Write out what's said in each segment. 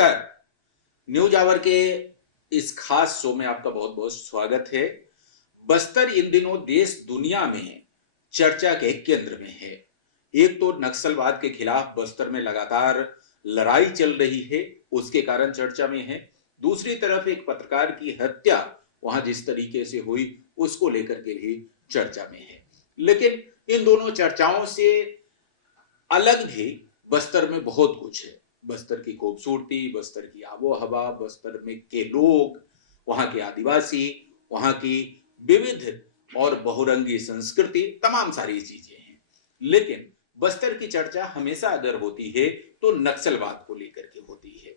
नमस्कार। News our के इस खास शो में आपका बहुत बहुत स्वागत है। बस्तर इन दिनों देश दुनिया में चर्चा के केंद्र में है। एक तो नक्सलवाद के खिलाफ बस्तर में लगातार लड़ाई चल रही है, उसके कारण चर्चा में है। दूसरी तरफ एक पत्रकार की हत्या वहां जिस तरीके से हुई उसको लेकर के भी चर्चा में है। लेकिन इन दोनों चर्चाओं से अलग भी बस्तर में बहुत कुछ है। बस्तर की खूबसूरती, बस्तर की आबो हवा, बस्तर में के लोग, वहां के आदिवासी, वहां की विविध और बहुरंगी संस्कृति, तमाम सारी चीजें हैं। लेकिन बस्तर की चर्चा हमेशा अगर होती है तो नक्सलवाद को लेकर के होती है।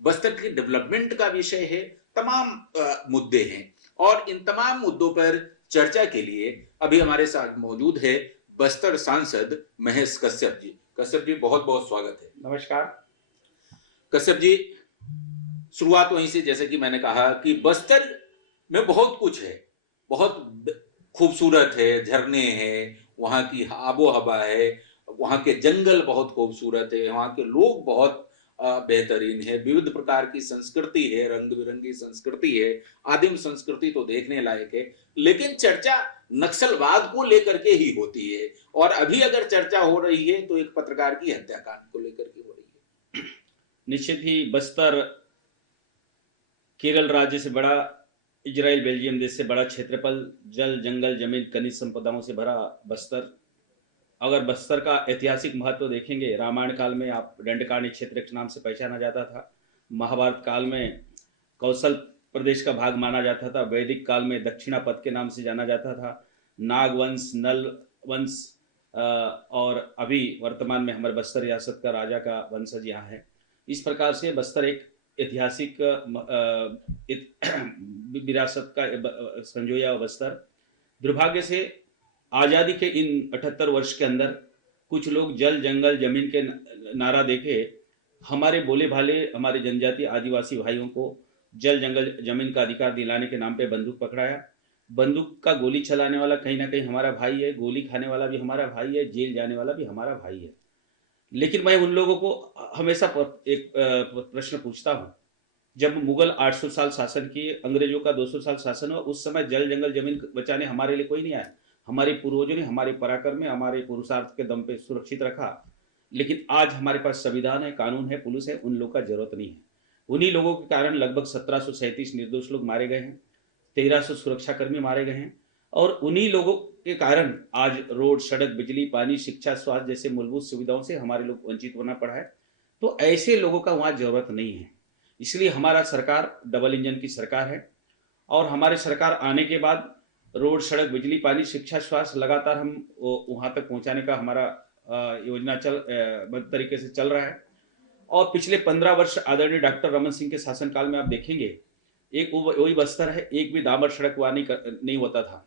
बस्तर की डेवलपमेंट का विषय है, तमाम मुद्दे हैं और इन तमाम मुद्दों पर चर्चा के लिए अभी हमारे साथ मौजूद है बस्तर सांसद महेश कश्यप जी। कश्यप जी, बहुत बहुत स्वागत है। नमस्कार। कश्यप जी, शुरुआत वहीं से, जैसे कि मैंने कहा कि बस्तर में बहुत कुछ है, बहुत खूबसूरत है, झरने हैं, वहां की आबो हवा है, वहां के जंगल बहुत खूबसूरत है, वहां के लोग बहुत बेहतरीन है, विविध प्रकार की संस्कृति है, रंग बिरंगी संस्कृति है, आदिम संस्कृति तो देखने लायक है। लेकिन चर्चा नक्सलवाद को लेकर के ही होती है और अभी अगर चर्चा हो रही है तो एक पत्रकार की हत्याकांड को लेकर के हो रही है। निश्चित ही बस्तर केरल राज्य से बड़ा, इजराइल बेल्जियम देश से बड़ा क्षेत्रफल, जल जंगल जमीन खनिज संपदाओं से भरा बस्तर। अगर बस्तर का ऐतिहासिक महत्व देखेंगे, रामायण काल में आप दंडकारण्य क्षेत्र के नाम से पहचाना जाता था। महाभारत काल में कौशल प्रदेश का भाग माना जाता था। वैदिक काल में दक्षिणापथ के नाम से जाना जाता था। नागवंश, नल वंश और अभी वर्तमान में हमारे बस्तर रियासत का राजा का वंशज यहाँ है। इस प्रकार से बस्तर एक ऐतिहासिक विरासत का संजोया बस्तर। दुर्भाग्य से आज़ादी के इन 78 वर्ष के अंदर कुछ लोग जल जंगल जमीन के नारा देके हमारे बोले भाले, हमारे जनजाति आदिवासी भाइयों को जल जंगल जमीन का अधिकार दिलाने के नाम पे बंदूक पकड़ाया। बंदूक का गोली चलाने वाला कहीं ना कहीं हमारा भाई है, गोली खाने वाला भी हमारा भाई है, जेल जाने वाला भी हमारा भाई है। लेकिन मैं उन लोगों को हमेशा एक प्रश्न पूछता हूँ, जब मुगल 800 साल शासन किए, अंग्रेजों का 200 साल शासन हुआ, उस समय जल जंगल जमीन बचाने हमारे लिए कोई नहीं आया। हमारे पूर्वजों ने हमारे पराक्रम में, हमारे पुरुषार्थ के दम पे सुरक्षित रखा। लेकिन आज हमारे पास संविधान है, कानून है, पुलिस है, उन लोग का जरूरत नहीं है। उन्हीं लोगों के कारण लगभग 1737 निर्दोष लोग मारे गए हैं, 1300 सुरक्षाकर्मी मारे गए हैं और उन्हीं लोगों के कारण आज रोड, सड़क, बिजली, पानी, शिक्षा, स्वास्थ्य जैसे मूलभूत सुविधाओं से हमारे लोग वंचित होना पड़ा है। तो ऐसे लोगों का वहाँ जरूरत नहीं है। इसलिए हमारा सरकार डबल इंजन की सरकार है और हमारी सरकार आने के बाद रोड, सड़क, बिजली, पानी, शिक्षा, स्वास्थ्य लगातार हम वहाँ तक पहुँचाने का हमारा योजना तरीके से चल रहा है। और पिछले 15 वर्ष आदरणीय डॉक्टर रमन सिंह के शासनकाल में आप देखेंगे, एक वही बस्तर है, एक भी डामर सड़क वहाँ नहीं होता था।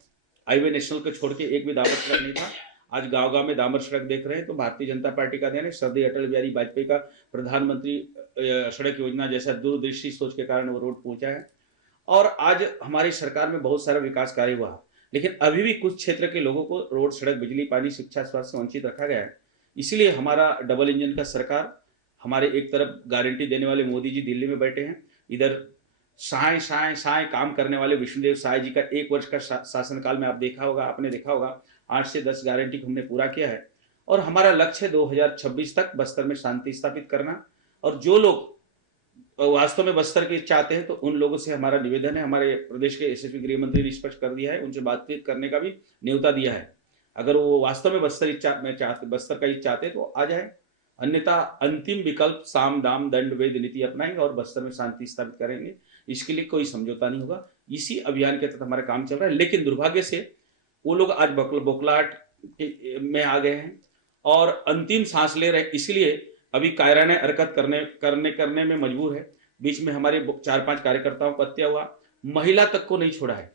हाईवे नेशनल को छोड़ के एक भी डामर सड़क नहीं था। आज गांव गांव में डामर सड़क देख रहे हैं तो भारतीय जनता पार्टी का देन है। श्रद्धेय अटल बिहारी वाजपेयी का प्रधानमंत्री सड़क योजना जैसा दूरदृष्टि सोच के कारण वो रोड पहुंचा है और आज हमारी सरकार में बहुत सारा विकास कार्य हुआ। लेकिन अभी भी कुछ क्षेत्र के लोगों को रोड, सड़क, बिजली, पानी, शिक्षा, स्वास्थ्य से वंचित रखा गया है। इसलिए हमारा डबल इंजन का सरकार, हमारे एक तरफ गारंटी देने वाले मोदी जी दिल्ली में बैठे हैं, इधर साय साय साय काम करने वाले विष्णुदेव साय जी का 1 वर्ष का शासनकाल में आपने देखा होगा 8 से 10 गारंटी को हमने पूरा किया है। और हमारा लक्ष्य है 2026 तक बस्तर में शांति स्थापित करना। और जो लोग वास्तव में बस्तर के चाहते हैं तो उन लोगों से हमारा निवेदन है, हमारे प्रदेश के एसएसपी गृह मंत्री ने स्पष्ट कर दिया है, उनसे बातचीत करने का भी न्योता दिया है। अगर वो वास्तव में बस्तर का हित चाहते तो आ जाए, अन्यथा अंतिम विकल्प साम दाम दंड वेद नीति अपनाएंगे और बस्तर में शांति स्थापित करेंगे। इसके लिए कोई समझौता नहीं होगा। इसी अभियान के तहत हमारा काम चल रहा है। लेकिन दुर्भाग्य से वो लोग आज बौखलाहट में आ गए हैं और अंतिम सांस ले रहे हैं। इसलिए अभी कायराने हरकत करने में मजबूर है। बीच में हमारे 4-5 कार्यकर्ताओं को हत्या हुआ, महिला तक को नहीं छोड़ा है।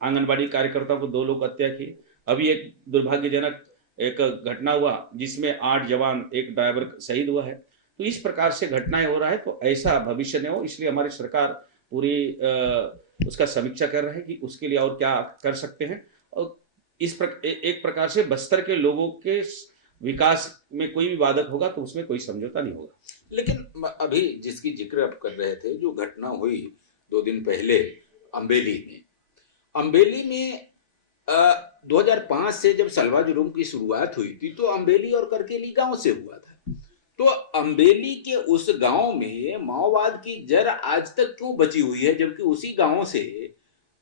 आंगनबाड़ी कार्यकर्ताओं को 2 लोग हत्या की। अभी एक दुर्भाग्यजनक एक घटना हुआ जिसमें 8 जवान, एक ड्राइवर शहीद हुआ है। तो इस प्रकार से घटनाएं हो रहा है, तो ऐसा भविष्य न हो, इसलिए हमारी सरकार पूरी उसका समीक्षा कर रहे हैं कि उसके लिए और क्या कर सकते हैं। और एक प्रकार से बस्तर के लोगों के विकास में कोई भी बाधक होगा तो उसमें कोई समझौता नहीं होगा। लेकिन अभी जिसकी जिक्र आप कर रहे थे, जो घटना हुई 2 दिन पहले अम्बेली में, अम्बेली में 2005 से जब सलवा जुलूम की शुरुआत हुई थी तो अम्बेली और करकेली गांव से हुआ था। तो अम्बेली के उस गांव में माओवाद की जड़ आज तक क्यों बची हुई है, जबकि उसी गांव से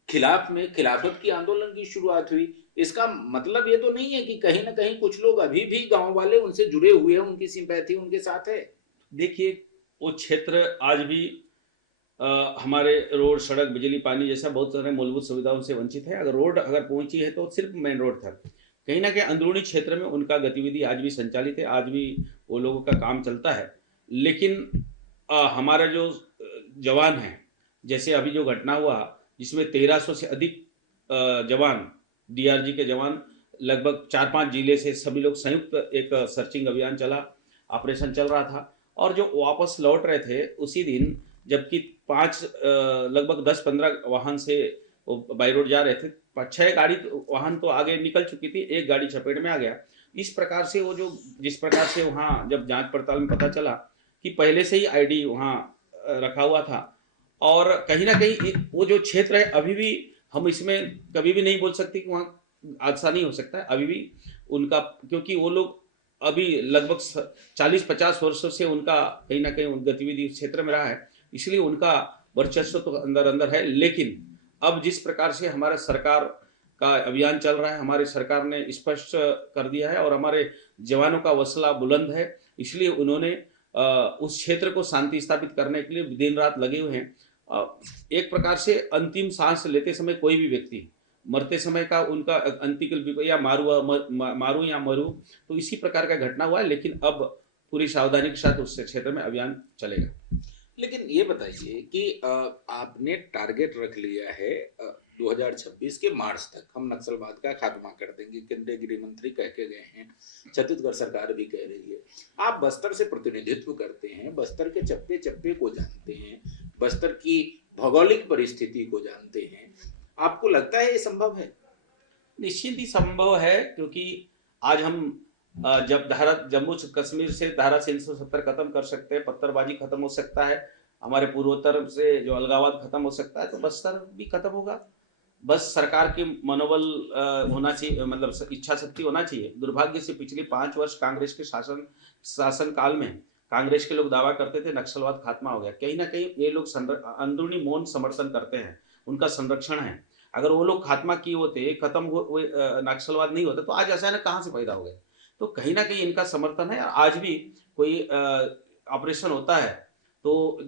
खिलाफत की आंदोलन की शुरुआत हुई? इसका मतलब ये तो नहीं है कि कहीं ना कहीं कुछ लोग अभी भी गांव वाले उनसे जुड़े हुए हैं, उनकी सिंपैथी उनके साथ है? देखिए, वो क्षेत्र आज भी हमारे रोड, सड़क, बिजली, पानी जैसा बहुत सारे मूलभूत सुविधाओं से वंचित है। अगर रोड अगर पहुंची है तो सिर्फ मेन रोड तक, कहीं ना कहीं अंदरूनी क्षेत्र में उनका गतिविधि आज भी संचालित है, आज भी वो लोगों का काम चलता है। लेकिन हमारा जो जवान है, जैसे अभी जो घटना हुआ जिसमें 1300 से अधिक जवान, डीआरजी के जवान, लगभग 4-5 जिले से सभी लोग संयुक्त एक सर्चिंग अभियान चला, ऑपरेशन चल रहा था, और जो वापस लौट रहे थे उसी दिन, जबकि लगभग 10-15 वाहन से बाई रोड जा रहे थे, 6 गाड़ी वाहन तो आगे निकल चुकी थी, एक गाड़ी चपेट में आ गया। इस प्रकार से वो जो जिस प्रकार से वहाँ जब जांच पड़ताल में पता चला कि पहले से ही आईडी वहाँ रखा हुआ था, और कहीं ना कहीं वो जो क्षेत्र है अभी भी, हम इसमें कभी भी नहीं बोल सकते कि वहाँ हादसा नहीं हो सकता है अभी भी उनका, क्योंकि वो लोग अभी लगभग 40-50 वर्षों से उनका कहीं ना कहीं गतिविधि इस क्षेत्र में रहा है, इसलिए उनका वर्चस्व तो अंदर अंदर है। लेकिन अब जिस प्रकार से हमारे सरकार का अभियान चल रहा है, हमारी सरकार ने स्पष्ट कर दिया है और हमारे जवानों का हौसला बुलंद है, इसलिए उन्होंने उस क्षेत्र को शांति स्थापित करने के लिए दिन रात लगे हुए हैं। एक प्रकार से अंतिम सांस लेते समय कोई भी व्यक्ति मरते समय का उनका अंतिम या मारू या मरू, तो इसी प्रकार का घटना हुआ है। लेकिन अब पूरी सावधानी के साथ उस क्षेत्र में अभियान चलेगा। लेकिन ये बताइए कि आपने टारगेट रख लिया है 2026 के मार्च तक हम नक्सलवाद का खात्मा कर देंगे, केंद्रीय गृह मंत्री कह के गए हैं, छत्तीसगढ़ सरकार भी कह रही है। आप बस्तर से प्रतिनिधित्व करते हैं, बस्तर के चप्पे चप्पे को जानते हैं, बस्तर की भौगोलिक परिस्थिति को जानते हैं, आपको लगता है ये संभव है? निश्चित ही संभव है, क्योंकि आज हम जब जम्मू कश्मीर से धारा 370 खत्म कर सकते हैं, पत्थरबाजी खत्म हो सकता है, हमारे पूर्वोत्तर से जो अलगाववाद खत्म हो सकता है, तो बस्तर भी खत्म होगा। बस सरकार की मनोबल होना चाहिए, मतलब इच्छा शक्ति होना चाहिए। दुर्भाग्य से पिछले 5 वर्ष कांग्रेस के शासन काल में कांग्रेस के लोग दावा करते थे नक्सलवाद खात्मा हो गया। कहीं ना कहीं ये लोग अंदरूनी मौन समर्थन करते हैं, उनका संरक्षण है। अगर वो लोग खात्मा किए होते, खत्म हुए, नक्सलवाद नहीं होता, तो आज अचानक कहाँ से पैदा हो गए? तो कहीं ना कहीं इनका समर्थन है। आज भी कोई ऑपरेशन होता है तो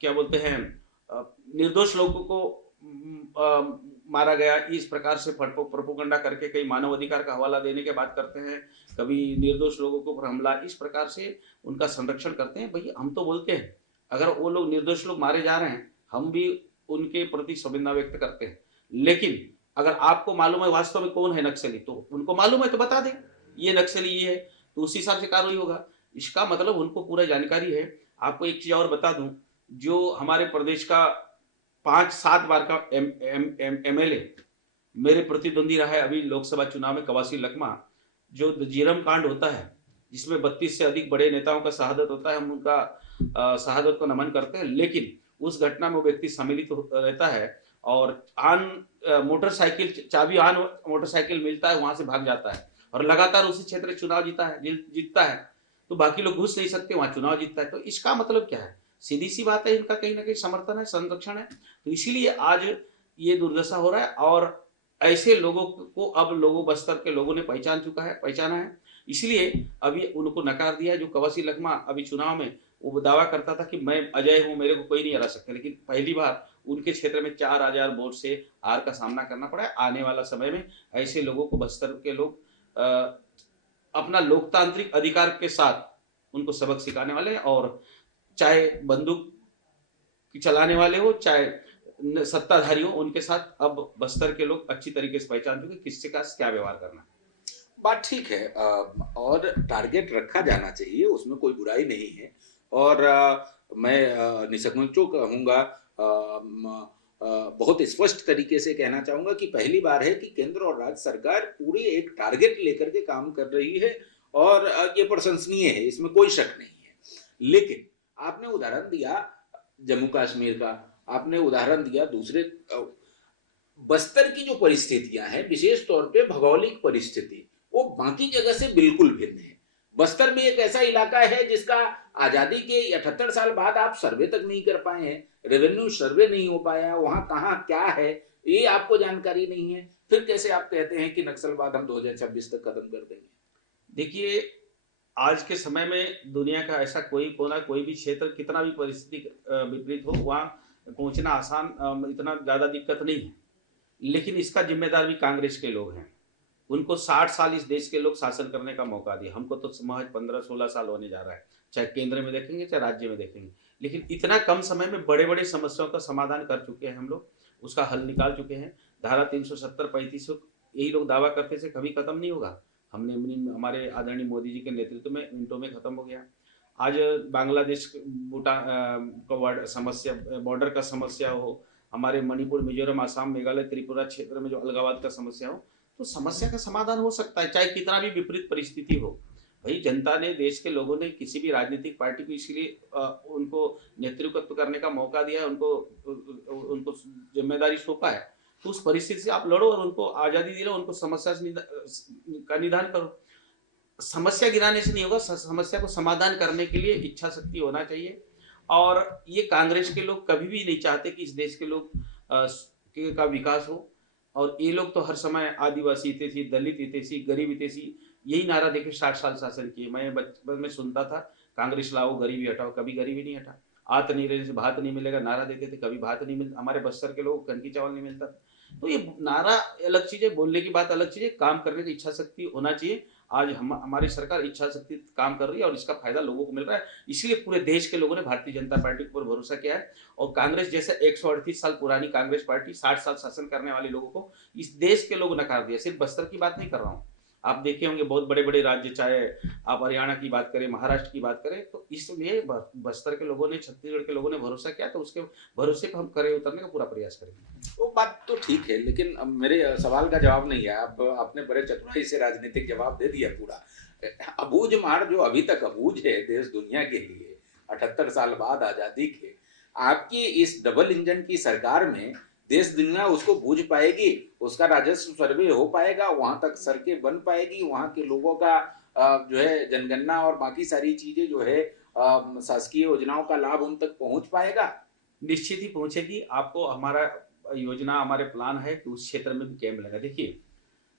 क्या बोलते हैं, निर्दोष लोगों को मारा गया, इस प्रकार से प्रोपोगंडा करके कई मानव अधिकार का हवाला देने के बात करते हैं, कभी निर्दोष लोगों को पर हमला, इस प्रकार से उनका संरक्षण करते हैं। भैया, हम तो बोलते हैं अगर वो लोग निर्दोष लोग मारे जा रहे हैं, हम भी उनके प्रति संवेदना व्यक्त करते हैं। लेकिन अगर आपको मालूम है वास्तव में कौन है नक्सली, तो उनको मालूम है तो बता दें ये नक्सली ये है, तो उस हिसाब से कार्रवाई होगा। इसका मतलब उनको पूरा जानकारी है। आपको एक चीज और बता दूं, जो हमारे प्रदेश का 5-7 बार का एमएलए मेरे प्रतिद्वंदी रहा है अभी लोकसभा चुनाव में, कवासी लखमा, जो जीरम कांड होता है जिसमें 32 से अधिक बड़े नेताओं का शहादत होता है, हम उनका शहादत को नमन करते हैं। लेकिन उस घटना में वो व्यक्ति सम्मिलित रहता है और मोटरसाइकिल चाबी मोटरसाइकिल मिलता है, वहां से भाग जाता है और लगातार उसी क्षेत्र चुनाव जीतता है। तो बाकी लोग घुस नहीं सकते, वहां चुनाव जीतता है। तो इसका मतलब क्या है? सीधी सी बात है, इनका कहीं ना कहीं समर्थन है, संरक्षण है। तो इसीलिए आज ये दुर्दशा हो रहा है, और ऐसे लोगों को अब बस्तर के लोगों ने पहचाना है, इसलिए अभी उनको नकार दिया। जो कवासी लखमा अभी चुनाव में वो दावा करता था कि मैं अजय हूं, मेरे को कोई नहीं हरा सकता, लेकिन पहली बार उनके क्षेत्र में 4000 वोट से हार का सामना करना पड़ा है। आने वाला समय में ऐसे लोगों को बस्तर के लोग अपना लोकतांत्रिक अधिकार के साथ उनको सबक सिखाने वाले हैं, और चाहे बंदूक चलाने वाले हो चाहे सत्ताधारी हो, उनके साथ अब बस्तर के लोग अच्छी तरीके से पहचान चुके किससे का क्या व्यवहार करना। बात ठीक है, और टारगेट रखा जाना चाहिए, उसमें कोई बुराई नहीं है। और मैं निसंकोचो कहूंगा, बहुत स्पष्ट तरीके से कहना चाहूंगा कि पहली बार है कि केंद्र और राज्य सरकार पूरी एक टारगेट लेकर के काम कर रही है, और ये प्रशंसनीय है, इसमें कोई शक नहीं है। लेकिन आपने उदाहरण दिया जम्मू कश्मीर का, आपने उदाहरण दिया दूसरे बस्तर की जो परिस्थितियां हैं, विशेष तौर पे भौगोलिक परिस्थिति, वो बाकी जगह से बिल्कुल भिन्न है। बस्तर में एक ऐसा इलाका है जिसका आजादी के 78 साल बाद आप सर्वे तक नहीं कर पाए हैं, रेवेन्यू सर्वे नहीं हो पाया, वहां कहाँ क्या है ये आपको जानकारी नहीं है, फिर कैसे आप कहते हैं कि नक्सलवाद हम 2026 तक खत्म कर देंगे? देखिए, आज के समय में दुनिया का ऐसा कोई कोना, कोई भी क्षेत्र, कितना भी परिस्थिति विपरीत हो, वहाँ पहुंचना आसान, इतना ज़्यादा दिक्कत नहीं है। लेकिन इसका जिम्मेदार भी कांग्रेस के लोग हैं। उनको 60 साल इस देश के लोग शासन करने का मौका दिया, हमको तो महज 15-16 साल होने जा रहा है, चाहे केंद्र में देखेंगे चाहे राज्य में देखेंगे। लेकिन इतना कम समय में बड़े बड़े समस्याओं का समाधान कर चुके हैं हम लोग, उसका हल निकाल चुके हैं। धारा 370, 35, यही लोग दावा करते थे कभी खत्म नहीं होगा, हमने हमारे आदरणीय मोदी जी के नेतृत्व में मिनटों में खत्म हो गया। आज बांग्लादेश भूटान का समस्या, बॉर्डर का समस्या हो, हमारे मणिपुर, मिजोरम, आसाम, मेघालय, त्रिपुरा क्षेत्र में जो अलगाववाद का समस्या हो, तो समस्या का समाधान हो सकता है, चाहे कितना भी विपरीत परिस्थिति हो। भाई, जनता ने, देश के लोगों ने किसी भी राजनीतिक पार्टी को इसलिए उनको नेतृत्व करने का मौका दिया है, उनको जिम्मेदारी सौंपा है, तो उस परिस्थिति से आप लड़ो और उनको आज़ादी दिलाओ, उनको समस्या का निदान करो। समस्या गिराने से नहीं होगा, समस्या को समाधान करने के लिए इच्छा शक्ति होना चाहिए। और ये कांग्रेस के लोग कभी भी नहीं चाहते कि इस देश के लोग का विकास हो। और ये लोग तो हर समय आदिवासी हितैषी, दलित हितैषी, गरीब हितैषी, यही नारा देके 60 साल शासन किए। मैं बचपन में सुनता था, कांग्रेस लाओ गरीबी हटाओ, कभी गरीबी नहीं हटा। आत नहीं रहने से भात नहीं मिलेगा नारा देते थे, कभी भात नहीं मिलता। हमारे बस्तर के लोग कनकी चावल नहीं मिलता। तो ये नारा अलग चीज है, बोलने की बात अलग चीज है, काम करने की इच्छा शक्ति होना चाहिए। आज हमारी सरकार इच्छा शक्ति काम कर रही है और इसका फायदा लोगों को मिल रहा है। इसलिए पूरे देश के लोगों ने भारतीय जनता पार्टी पर भरोसा किया है। और कांग्रेस जैसे 138 साल पुरानी कांग्रेस पार्टी, 60 साल शासन करने वाले लोगों को इस देश के लोग नकार दिया। सिर्फ बस्तर की बात नहीं कर रहा हूँ, आप देखे होंगे बहुत बड़े बड़े राज्य, चाहे आप हरियाणा की बात करें, महाराष्ट्र की बात करें, तो इसलिए बस्तर के लोगों ने, छत्तीसगढ़ के लोगों ने भरोसा किया, तो उसके भरोसे पर हम खरे उतरने का पूरा प्रयास करेंगे। वो बात तो ठीक है, लेकिन अब मेरे सवाल का जवाब नहीं है। आपने बड़े चतुराई से राजनीतिक जवाब दे दिया पूरा। अबूझ मार जो अभी तक अबूझ है देश दुनिया के लिए 78 साल बाद आजादी के, आपकी इस डबल इंजन की सरकार में देश दुनिया उसको बूझ पाएगी? उसका राजस्व सर्वे हो पाएगा? वहां तक सड़कें बन पाएगी? वहां के लोगों का जो है जनगणना और बाकी सारी चीजें जो है शासकीय योजनाओं का लाभ उन तक पहुंच पाएगा? निश्चित ही पहुंचेगी। आपको हमारा योजना, हमारे प्लान है कि उस क्षेत्र में भी कैंप लगा। देखिए,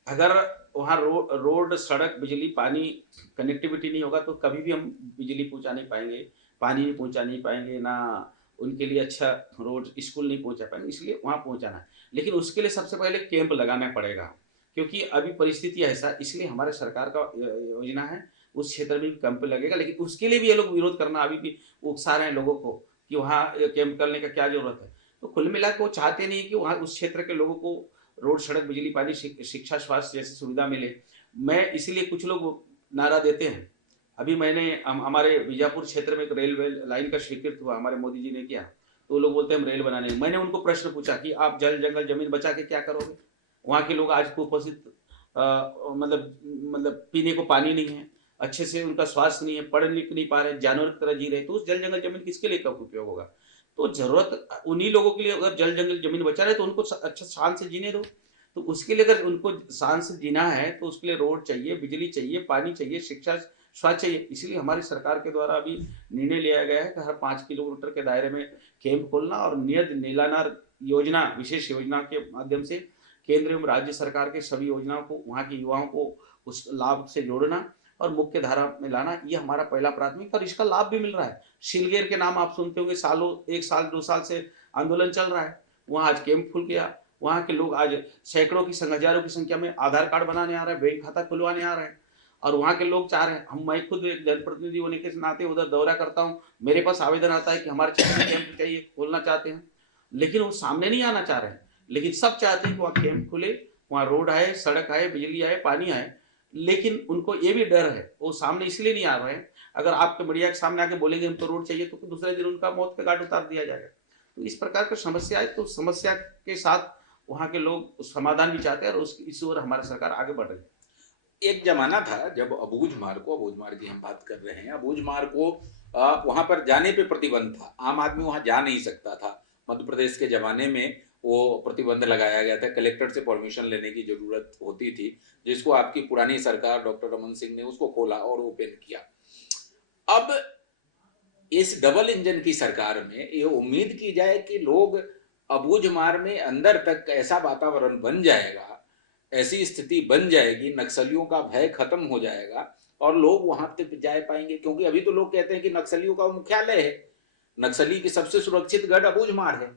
अगर वहाँ रोड, सड़क, बिजली, पानी, कनेक्टिविटी नहीं होगा तो कभी भी हम बिजली पहुंचा नहीं पाएंगे, पानी भी पहुंचा नहीं पाएंगे, ना उनके लिए अच्छा रोड, स्कूल नहीं पहुंचा पाएंगे। इसलिए वहाँ पहुंचाना है, लेकिन उसके लिए सबसे पहले कैंप लगाना पड़ेगा, क्योंकि अभी परिस्थिति ऐसा। इसलिए हमारे सरकार का योजना है उस क्षेत्र में भी कैंप लगेगा। लेकिन उसके लिए भी ये लोग विरोध करना अभी भी उकसा रहे हैं लोगों को कि वहाँ कैंप करने का क्या जरूरत है। तो कुल मिलाकर वो चाहते नहीं कि वहाँ उस क्षेत्र के लोगों को रोड, सड़क, बिजली, पानी, शिक्षा, स्वास्थ्य जैसी सुविधा मिले। मैं इसीलिए, कुछ लोग नारा देते हैं। अभी मैंने हमारे बीजापुर क्षेत्र में एक रेलवे लाइन का स्वीकृत हुआ, हमारे मोदी जी ने किया, तो लोग बोलते हैं हम रेल बनाने। मैंने उनको प्रश्न पूछा कि आप जल, जंगल, जमीन बचा के क्या करोगे? वहाँ के लोग आज कुपोषित, मतलब पीने को पानी नहीं है, अच्छे से उनका स्वास्थ्य नहीं है, पढ़ लिख नहीं पा रहे, जानवर की तरह जी रहे, तो उस जल, जंगल, जमीन किसके लिए कब उपयोग होगा? तो जरूरत उन्हीं लोगों के लिए, अगर जल, जंगल, जमीन बचा रहे तो उनको अच्छा शान से जीने दो। तो उसके लिए अगर उनको शान से जीना है तो उसके लिए रोड चाहिए, बिजली चाहिए, पानी चाहिए, शिक्षा, स्वास्थ्य चाहिए। इसलिए हमारी सरकार के द्वारा अभी निर्णय लिया गया है कि हर 5 किलोमीटर के दायरे में कैंप खोलना और नियत नीलानार योजना, विशेष योजना के माध्यम से केंद्र एवं राज्य सरकार के सभी योजनाओं को वहाँ के युवाओं को उस लाभ से जोड़ना और मुख्य धारा में लाना, ये हमारा पहला प्राथमिक। और इसका लाभ भी मिल रहा है। शिलगेर के नाम आप सुनते होंगे, सालों, 1 साल 2 साल से आंदोलन चल रहा है, वहाँ आज कैंप खुल गया। वहाँ के लोग आज सैकड़ों की, हजारों की संख्या में आधार कार्ड बनाने आ रहे हैं, बैंक खाता खुलवाने आ रहे हैं। और वहाँ के लोग चाह रहे हैं, मैं खुद एक जनप्रतिनिधि होने के नाते उधर दौरा करता हूँ, मेरे पास आवेदन आता है कि हमारे क्षेत्र में कैंप चाहिए, खोलना चाहते हैं, लेकिन वो सामने नहीं आना चाह रहे हैं। लेकिन सब चाहते हैं कि वहाँ कैंप खुले, वहाँ रोड आए, सड़क आए, बिजली आए, पानी आए। लेकिन उनको ये भी डर है, वो सामने इसलिए नहीं आ रहे हैं। अगर आपके मीडिया के सामने आके बोलेंगे हमको रोड चाहिए, तो दूसरे दिन उनका मौत के घाट उतार दिया जाएगा। तो इस प्रकार की समस्या है। तो समस्या के साथ वहाँ के लोग समाधान भी चाहते हैं और इस ओर हमारी सरकार आगे बढ़ रही है। एक जमाना था जब अबूझमार की हम बात कर रहे हैं, अबूझमार को वहां पर जाने पे प्रतिबंध था, आम आदमी वहां जा नहीं सकता था। मध्य प्रदेश के जमाने में वो प्रतिबंध लगाया गया था, कलेक्टर से परमिशन लेने की जरूरत होती थी, जिसको आपकी पुरानी सरकार डॉक्टर रमन सिंह ने उसको खोला और ओपन किया। अब इस डबल इंजन की सरकार में ये उम्मीद की जाए कि लोग अबूझमार में अंदर तक ऐसा वातावरण बन जाएगा, ऐसी स्थिति बन जाएगी, नक्सलियों का भय खत्म हो जाएगा और लोग वहां तक जा पाएंगे। क्योंकि अभी तो लोग कहते हैं कि नक्सलियों का मुख्यालय है, नक्सली की सबसे सुरक्षित गढ़ अबूझमार है।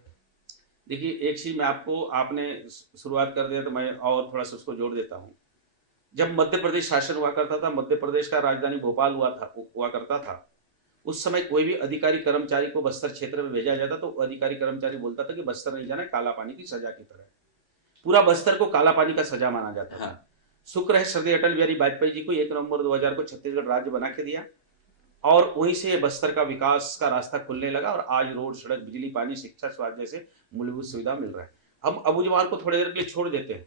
देखिए, एक चीज मैं आपको, आपने शुरुआत कर दिया तो मैं और थोड़ा सा उसको जोड़ देता हूँ। जब मध्य प्रदेश शासन हुआ करता था, मध्य प्रदेश का राजधानी भोपाल हुआ करता था, उस समय कोई भी अधिकारी कर्मचारी को बस्तर क्षेत्र में भेजा जाता तो अधिकारी कर्मचारी बोलता था कि बस्तर नहीं जाना, काला पानी की सजा की तरह। पूरा बस्तर को काला पानी का सजा माना जाता था। हाँ। शुक्र है श्रद्धेय अटल बिहारी वाजपेयी जी को 1 नवंबर 2000 को छत्तीसगढ़ राज्य बना के दिया और वहीं से बस्तर का विकास का रास्ता खुलने लगा और आज रोड, सड़क, बिजली, पानी, शिक्षा, स्वास्थ्य जैसे मूलभूत सुविधा मिल रहा है। हम अबूझमार को थोड़ी देर के लिए छोड़ देते हैं।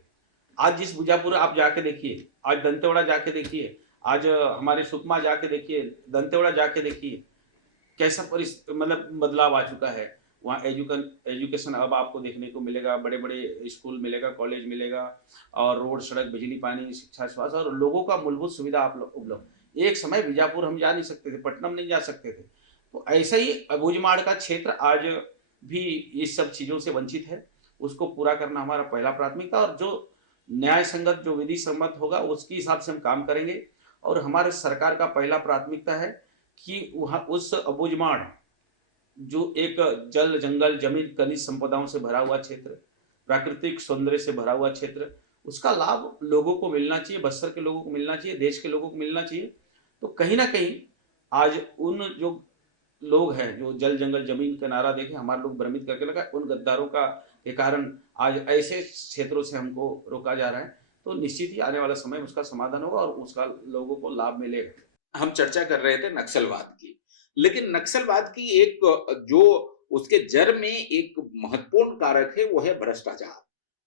आज जिस बीजापुर आप जाके देखिए, आज दंतेवाड़ा जाके देखिए, आज हमारे सुकमा जाके देखिए, दंतेवाड़ा जाके देखिए, कैसा मतलब बदलाव आ चुका है। वहाँ एजुकेशन अब आपको देखने को मिलेगा, बड़े बड़े स्कूल मिलेगा, कॉलेज मिलेगा और रोड, सड़क, बिजली, पानी, शिक्षा, स्वास्थ्य और लोगों का मूलभूत सुविधा आप उपलब्ध। एक समय बीजापुर हम जा नहीं सकते थे, पटनम नहीं जा सकते थे। तो ऐसा ही अबूझमाड़ का क्षेत्र आज भी इस सब चीजों से वंचित है। उसको पूरा करना हमारा पहला प्राथमिकता और जो न्याय संगत, जो विधि सम्मत होगा उसके हिसाब से हम काम करेंगे। और हमारे सरकार का पहला प्राथमिकता है कि वहाँ उस अबूझमाड़ जो एक जल, जंगल, जमीन, खनिज संपदाओं से भरा हुआ क्षेत्र, प्राकृतिक सौंदर्य से भरा हुआ क्षेत्र, उसका लाभ लोगों को मिलना चाहिए, बस्तर के लोगों को मिलना चाहिए, देश के लोगों को मिलना चाहिए। तो कहीं ना कहीं आज उन जो लोग हैं जो जल, जंगल, जमीन का नारा देके हमारे लोग भ्रमित करके लगा, उन गद्दारों का के कारण आज ऐसे क्षेत्रों से हमको रोका जा रहा है। तो निश्चित ही आने वाला समय उसका समाधान होगा और उसका लोगों को लाभ मिलेगा। हम चर्चा कर रहे थे नक्सलवाद की, लेकिन नक्सलवाद की एक जो उसके जड़ में एक महत्वपूर्ण कारक है वो है भ्रष्टाचार,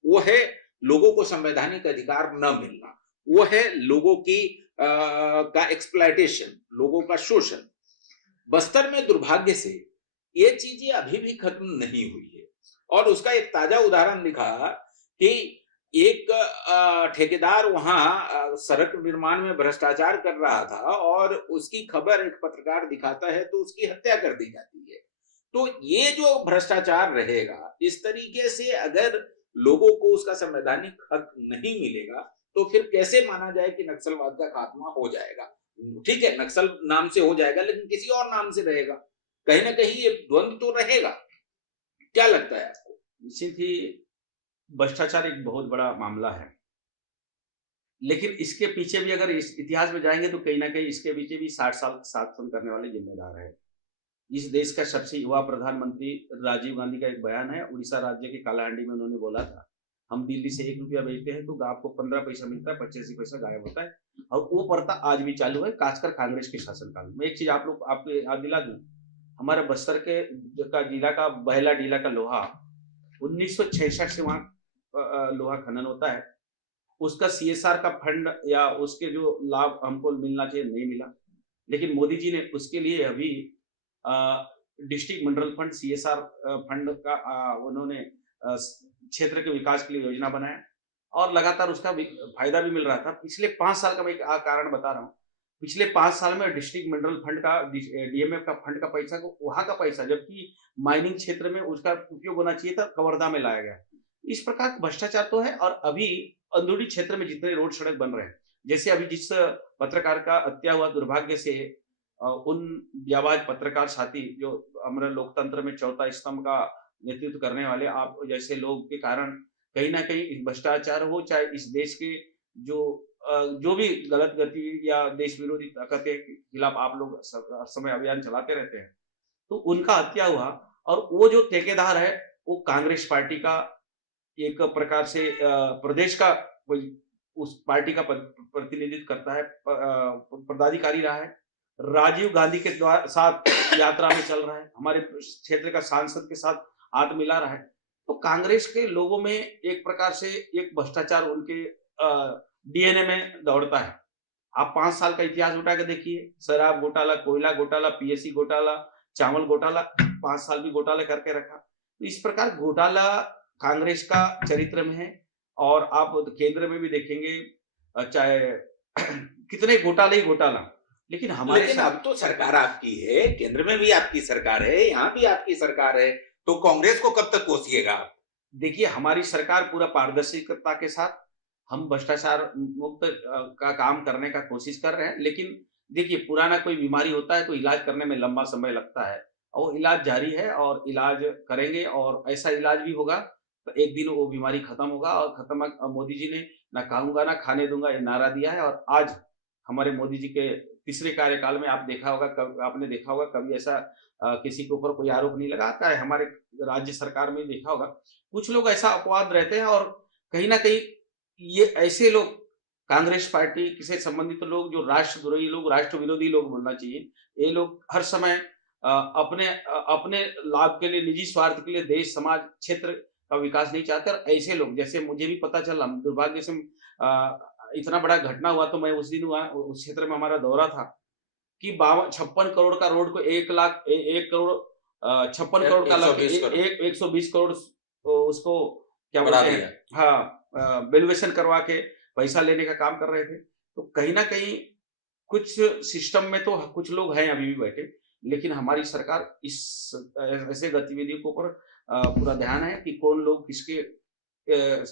वो है लोगों को संवैधानिक अधिकार न मिलना, वो है लोगों की का एक्सप्लॉयटेशन, लोगों का शोषण। बस्तर में दुर्भाग्य से ये चीजें अभी भी खत्म नहीं हुई है और उसका एक ताजा उदाहरण दिखा कि एक ठेकेदार वहां सड़क निर्माण में भ्रष्टाचार कर रहा था और उसकी खबर एक पत्रकार दिखाता है तो उसकी हत्या कर दी जाती है। तो ये जो भ्रष्टाचार रहेगा, इस तरीके से अगर लोगों को उसका संवैधानिक हक नहीं मिलेगा तो फिर कैसे माना जाए कि नक्सलवाद का खात्मा हो जाएगा। ठीक है, नक्सल नाम से हो जाएगा लेकिन किसी और नाम से रहेगा, कहीं ना कहीं ये द्वंद्व तो रहेगा। क्या लगता है आपको? निश्चित ही भ्रष्टाचार एक बहुत बड़ा मामला है, लेकिन इसके पीछे भी अगर इस इतिहास में जाएंगे तो कहीं ना कहीं इसके पीछे भी 60 साल शासन करने वाले जिम्मेदार है। इस देश का सबसे युवा प्रधानमंत्री राजीव गांधी का एक बयान है, उड़ीसा राज्य के कालाहांडी में उन्होंने बोला था, हम दिल्ली से 1 रुपया भेजते हैं तो आपको 15 पैसा मिलता है, 85 पैसा गायब होता है। और वो प्रथा आज भी चालू है, खासकर कांग्रेस के शासनकाल में। एक चीज आप लोग आपको याद दिला दूं, हमारे बस्तर के जिला का बहला डीला का लोहा 1966 से वहाँ लोहा खनन होता है। उसका सीएसआर का फंड या उसके जो लाभ हमको मिलना चाहिए नहीं मिला, लेकिन मोदी जी ने उसके लिए अभी district mineral fund, CSR fund का उन्होंने क्षेत्र के विकास के लिए योजना बनाया और लगातार उसका फायदा भी मिल रहा था। पिछले 5 साल का मैं एक कारण बता रहा हूँ, पिछले 5 साल में डिस्ट्रिक्ट मिनरल फंड का, डीएमएफ का फंड का पैसा को वहां का पैसा, जबकि माइनिंग क्षेत्र में उसका उपयोग होना चाहिए था, कवर्धा में लाया गया। इस प्रकार भ्रष्टाचार तो है। और अभी अंदरूनी क्षेत्र में जितने रोड, सड़क बन रहे हैं, जैसे अभी जिस पत्रकार का हत्या हुआ, दुर्भाग्य से उन जाबाज पत्रकार साथी जो हमारे लोकतंत्र में चौथा स्तंभ का नेतृत्व करने वाले आप जैसे लोग के कारण कहीं ना कहीं भ्रष्टाचार हो, चाहे इस देश के जो भी गलत गति या देश विरोधी ताकतें के खिलाफ आप लोग हर समय अभियान चलाते रहते हैं, तो उनका हत्या हुआ। और वो जो ठेकेदार है वो कांग्रेस पार्टी का एक प्रकार से प्रदेश का कोई उस पार्टी का प्रतिनिधित्व करता है, पदाधिकारी रहा है, राजीव गांधी के साथ यात्रा में चल रहा है, हमारे क्षेत्र का सांसद के साथ हाथ मिला रहा है। तो कांग्रेस के लोगों में एक प्रकार से एक भ्रष्टाचार उनके डीएनए में दौड़ता है। आप 5 साल का इतिहास उठा के देखिए, शराब घोटाला, कोयला घोटाला, पीएससी घोटाला, चावल घोटाला, 5 साल भी घोटाला करके रखा। तो इस प्रकार घोटाला कांग्रेस का चरित्र में है। और आप केंद्र में भी देखेंगे, चाहे कितने घोटाले ही घोटाला, लेकिन हमारे लेकिन अब तो सरकार आपकी है, केंद्र में भी आपकी सरकार है, यहाँ भी आपकी सरकार है, तो कांग्रेस को कब तक कोसिएगा आप? देखिए, हमारी सरकार पूरा पारदर्शिता के साथ हम भ्रष्टाचार मुक्त का काम करने का कोशिश कर रहे हैं। लेकिन देखिए, पुराना कोई बीमारी होता है तो इलाज करने में लंबा समय लगता है, और वो इलाज जारी है और इलाज करेंगे, और ऐसा इलाज भी होगा तो एक दिन वो बीमारी खत्म होगा। और खत्म, मोदी जी ने ना खाऊंगा ना खाने दूंगा ये नारा दिया है। और आज हमारे मोदी जी के तीसरे कार्यकाल में आपने देखा होगा कभी ऐसा किसी के ऊपर कोई आरोप नहीं लगा। चाहे हमारे राज्य सरकार में देखा होगा, कुछ लोग ऐसा अपवाद रहते हैं, और कहीं न कहीं ये ऐसे लोग, कांग्रेस पार्टी से संबंधित लोग, जो राष्ट्रद्रोही लोग, राष्ट्र विरोधी लोग बोलना चाहिए, ये लोग हर समय अपने लाभ के लिए, निजी स्वार्थ के लिए देश, समाज, क्षेत्र का विकास नहीं चाहते। और ऐसे लोग, जैसे मुझे भी पता चला, दुर्भाग्य से इतना बड़ा घटना हुआ तो मैं उस दिन वहाँ उस क्षेत्र में हमारा दौरा था, कि 56 करोड़ का रोड को 1 करोड़ 56 करोड़ का लग 120 करोड़ 120 करोड़ उसको क्या बढ़ा बोलते हैं, दिया। हाँ, वैल्यूएशन करवा के पैसा लेने का काम कर रहे थे। तो कहीं ना कहीं कुछ सिस्टम में तो कुछ लोग हैं अभी भी बैठे, लेकिन हमारी सरकार इस ऐसे गतिविधियों के ऊपर पूरा ध्यान है कि कौन लोग किसके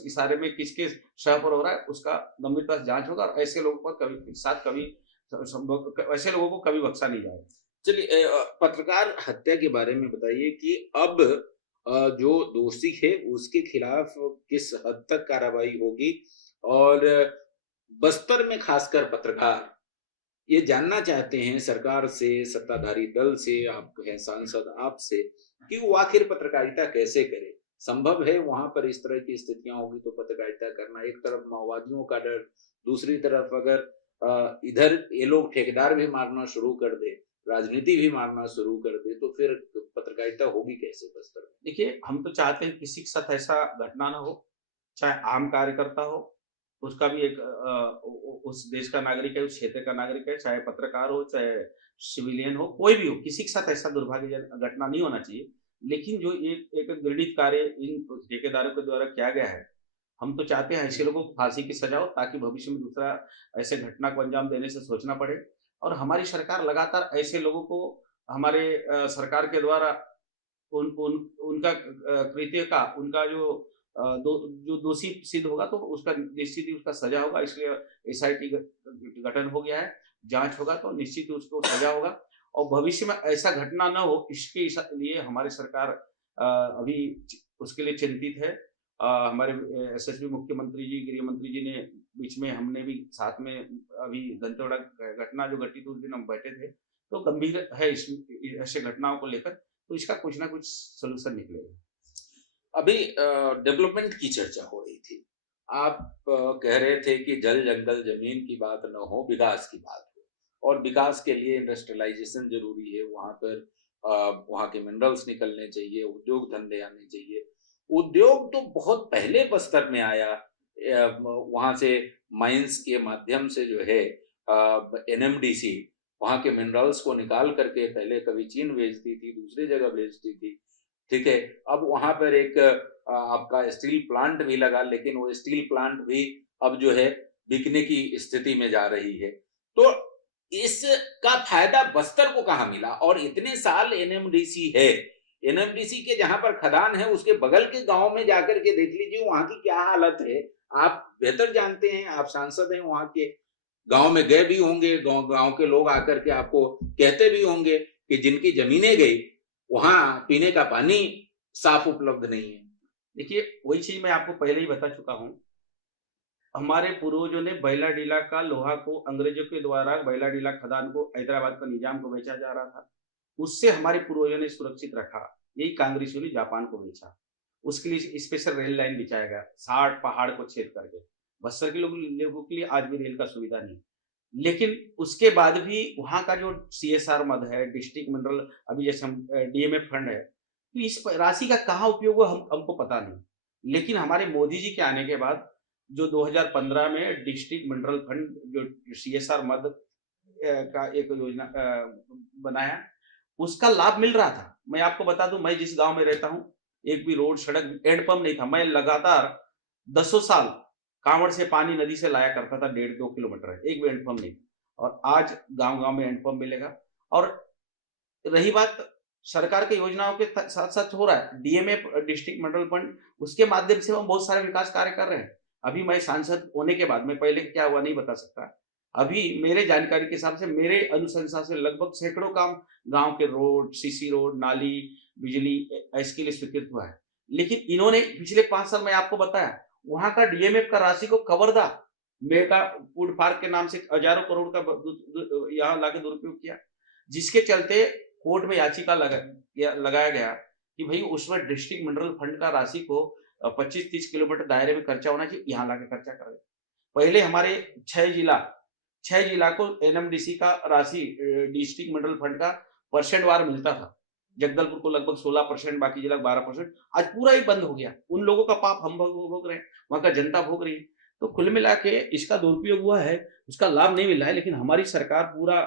इशारे में किसके सह पर हो रहा है, उसका गंभीरता से जांच होगा। और ऐसे लोगों पर कभी ऐसे लोगों को कभी बख्शा नहीं जाएगा। चलिए, पत्रकार हत्या के बारे में बताइए कि अब जो दोषी है उसके खिलाफ किस हद तक कार्रवाई होगी, और बस्तर में खासकर पत्रकार ये जानना चाहते हैं सरकार से, सत्ताधारी दल से, आप हैं सांसद आपसे, कि वो आखिर पत्रकारिता कैसे करे। संभव है वहां पर इस तरह की स्थितियां होगी तो पत्रकारिता करना, एक तरफ माओवादियों का डर, दूसरी तरफ अगर इधर ये लोग ठेकेदार भी मारना शुरू कर दे, राजनीति भी मारना शुरू कर दे, तो फिर पत्रकारिता होगी कैसे बस्तर में? देखिए, हम तो चाहते हैं किसी के साथ ऐसा घटना ना हो, चाहे आम कार्यकर्ता हो, उसका भी एक उस देश का नागरिक है, उस क्षेत्र का नागरिक है, चाहे पत्रकार हो, चाहे सिविलियन हो, कोई भी हो, किसी के साथ ऐसा दुर्भाग्यजनक घटना नहीं होना चाहिए। लेकिन जो एक एक घृणित कार्य इन ठेकेदारों के द्वारा किया गया है, हम तो चाहते हैं ऐसे लोगों को फांसी की सजा हो, ताकि भविष्य में दूसरा ऐसे घटना को अंजाम देने से सोचना पड़े। और हमारी सरकार लगातार ऐसे लोगों को, हमारे सरकार के द्वारा उन उन उनका कृत्य का, उनका जो दोषी सिद्ध होगा तो उसका निश्चित ही उसका सजा होगा। इसलिए एसआईटी गठन हो गया है, जांच होगा तो निश्चित ही उसको सजा होगा। और भविष्य में ऐसा घटना न हो, इसके लिए हमारी सरकार अभी उसके लिए चिंतित है। हमारे एसएसपी मुख्यमंत्री जी, गृह मंत्री जी ने बीच में, हमने भी साथ में, अभी दंतेवाड़ा घटना जो घटी थी उस दिन हम बैठे थे, तो गंभीर है इस ऐसे घटनाओं को लेकर, तो इसका कुछ ना कुछ सोल्यूशन निकलेगा। अभी डेवलपमेंट की चर्चा हो रही थी, आप कह रहे थे कि जल जंगल जमीन की बात न हो, विकास की बात हो, और विकास के लिए इंडस्ट्रियलाइजेशन जरूरी है, वहां पर वहां के मिनरल्स निकलने चाहिए, उद्योग धंधे आने चाहिए। उद्योग तो बहुत पहले बस्तर में आया, वहां से माइंस के माध्यम से जो है एनएमडीसी वहां के मिनरल्स को निकाल करके पहले कभी चीन भेजती थी, दूसरी जगह भेजती थी, ठीक है। अब वहां पर एक आपका स्टील प्लांट भी लगा, लेकिन वो स्टील प्लांट भी अब जो है बिकने की स्थिति में जा रही है। तो इसका फायदा बस्तर को कहाँ मिला? और इतने साल एनएमडीसी है, एनएमडीसी के जहां पर खदान है उसके बगल के गांव में जाकर के देख लीजिए वहां की क्या हालत है। आप बेहतर जानते हैं, आप सांसद हैं, वहां के गांव में गए भी होंगे, गांव के लोग आकर के आपको कहते भी होंगे कि जिनकी जमीनें गई वहां पीने का पानी साफ उपलब्ध नहीं है। देखिए, वही चीज मैं आपको पहले ही बता चुका हूँ। हमारे पूर्वजों ने बैलाडीला का लोहा को, अंग्रेजों के द्वारा बैलाडीला खदान को हैदराबाद का निजाम को बेचा जा रहा था, उससे हमारे पूर्वजों ने सुरक्षित रखा। यही कांग्रेसियों ने जापान को बेचा, उसके लिए स्पेशल रेल लाइन बिछाया गया, 60 पहाड़ को छेद करके। बस्तर के लोगों के लिए आज भी रेल का सुविधा नहीं। लेकिन उसके बाद भी वहां का जो सीएसआर मद है, डिस्ट्रिक्ट मिनरल, अभी जैसे हम डीएमएफ फंड है, तो इस राशि का कहाँ उपयोग हुआ हमको पता नहीं। लेकिन हमारे मोदी जी के आने के बाद जो 2015 में डिस्ट्रिक्ट मिनरल फंड जो CSR मद का एक योजना बनाया, उसका लाभ मिल रहा था। मैं आपको बता दूं, मैं जिस गांव में रहता हूं, एक भी रोड सड़क हैंडपंप नहीं था। मैं लगातार 10 साल कांवड़ से पानी नदी से लाया करता था, 1.5-2 किलोमीटर, एक भी हैंडपंप नहीं। और आज गांव गांव में हैंडपंप मिलेगा। और रही बात सरकार की योजनाओं के साथ साथ हो रहा है DMF डिस्ट्रिक्ट मिनरल फंड, उसके माध्यम से हम बहुत सारे विकास कार्य कर रहे हैं। अभी मैं सांसद होने के बाद, मैं पहले क्या हुआ नहीं बता सकता, अभी मेरे जानकारी के हिसाब से, मेरे अनुशंसा से लगभग सैकड़ों काम गांव के रोड, CC रोड, नाली, बिजली इसके लिए स्वीकृत हुआ है। लेकिन इन्होंने पिछले 5 साल में आपको बताया, वहां का DMF का राशि को कवर्धा मेगा फूड पार्क के नाम से हजारों करोड़ का यहाँ लाके दुरुपयोग किया, जिसके चलते कोर्ट में याचिका लगाया गया कि भाई उसमें डिस्ट्रिक्ट मिनरल फंड का राशि को 25-30 किलोमीटर दायरे में खर्चा होना चाहिए, यहाँ लाके खर्चा कर गए। पहले हमारे 6 जिला को NMDC का राशि डिस्ट्रिक्ट मिनरल फंड का परसेंट वार मिलता था। जगदलपुर को लगभग 16%, बाकी जिला 12%। आज पूरा ही बंद हो गया। उन लोगों का पाप हम भोग रहे हैं, वहां का जनता भोग रही है। तो कुल मिला के इसका दुरुपयोग हुआ है, उसका लाभ नहीं मिला है। लेकिन हमारी सरकार पूरा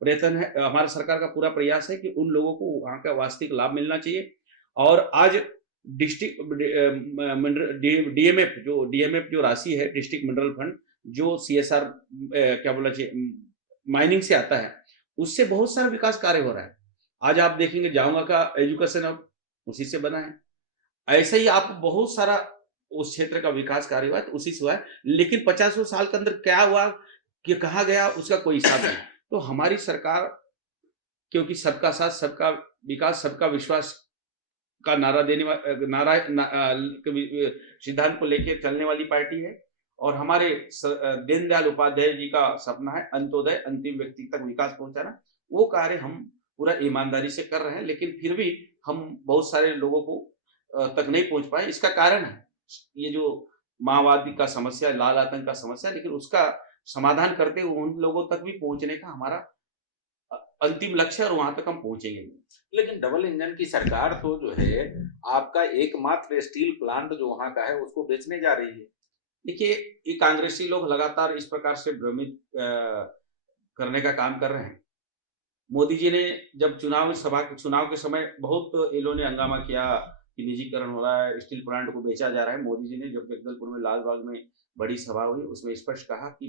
प्रयत्न है, हमारा सरकार का पूरा प्रयास है कि उन लोगों को वहां का वास्तविक लाभ मिलना चाहिए। और आज डिस्ट्रिक्ट DMF जो राशि है, डिस्ट्रिक्ट मिनरल फंड, जो CSR क्या बोला चाहिए माइनिंग से आता है, उससे बहुत सारा विकास कार्य हो रहा है। आज आप देखेंगे जाऊंगा का एजुकेशन अब उसी से बना है। ऐसे ही आप बहुत सारा उस क्षेत्र का विकास कार्य हुआ है तो उसी से हुआ है। लेकिन 50 साल के अंदर क्या हुआ कि कहाँ गया, उसका कोई हिसाब नहीं। तो हमारी सरकार, क्योंकि सबका साथ सबका विकास सबका विश्वास का नारा देने सिद्धांत को लेकर चलने वाली पार्टी है। और हमारे दीनदयाल उपाध्याय जी का सपना है अंत्योदय, अंतिम व्यक्ति तक विकास पहुंचाना। वो कार्य हम पूरा ईमानदारी से कर रहे हैं, लेकिन फिर भी हम बहुत सारे लोगों को तक नहीं पहुंच पाए। इसका कारण है ये जो माओवादी का समस्या, लाल आतंक का समस्या, लेकिन उसका समाधान करते हुए उन लोगों तक भी पहुंचने का हमारा अंतिम लक्ष्य है और वहां तक हम पहुंचेंगे। लेकिन डबल इंजन की सरकार तो जो है आपका एकमात्र स्टील प्लांट जो वहां का है उसको बेचने जा रही है। देखिए, ये कांग्रेसी लोग लगातार इस प्रकार से भ्रमित करने का काम कर रहे हैं। मोदी जी ने जब चुनाव के समय बहुत इन्होंने हंगामा किया कि निजीकरण हो रहा है, स्टील प्लांट को बेचा जा रहा है। मोदी जी ने जब जगदलपुर में लालबाग में बड़ी सभा हुई, उसमें स्पष्ट कहा कि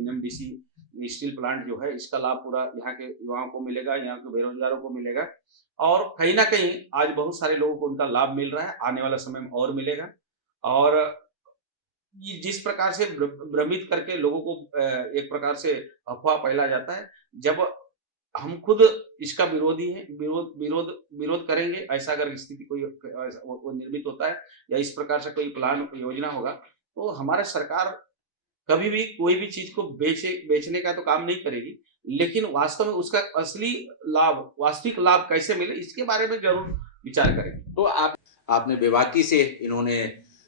NMDC स्टील प्लांट जो है, इसका लाभ पूरा यहाँ के युवाओं को मिलेगा, यहाँ के बेरोजगारों को मिलेगा। और कहीं ना कहीं आज बहुत सारे लोगों को उनका लाभ मिल रहा है, आने वाला समय में और मिलेगा। और ये जिस प्रकार से भ्रमित करके लोगों को एक प्रकार से अफवाह फैला जाता है, जब हम खुद इसका विरोधी है, विरोध करेंगे। ऐसा अगर स्थिति कोई वो निर्मित होता है या इस प्रकार से कोई प्लान योजना होगा, तो हमारा सरकार कभी भी कोई भी चीज को बेचने का तो काम नहीं करेगी। लेकिन वास्तव में उसका असली लाभ, वास्तविक लाभ कैसे मिले, इसके बारे में जरूर विचार करेंगे। तो आपने बेबाकी से इन्होंने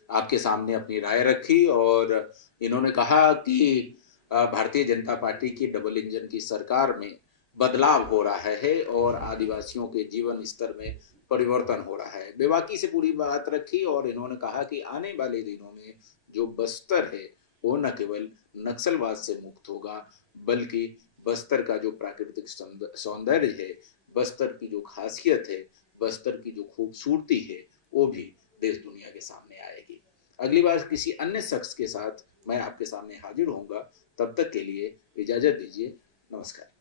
आपके सामने अपनी राय रखी और इन्होंने कहा कि भारतीय जनता पार्टी की डबल इंजन की सरकार में बदलाव हो रहा है और आदिवासियों के जीवन स्तर में परिवर्तन हो रहा है। बेबाकी से पूरी बात रखी और इन्होंने कहा कि आने वाले दिनों में जो बस्तर है वो न केवल नक्सलवाद से मुक्त होगा, बल्कि बस्तर का जो प्राकृतिक सौंदर्य है, बस्तर की जो खासियत है, बस्तर की जो खूबसूरती है, वो भी देश दुनिया के सामने आएगी। अगली बार किसी अन्य शख्स के साथ मैं आपके सामने हाजिर होऊंगा। तब तक के लिए इजाजत दीजिए। नमस्कार।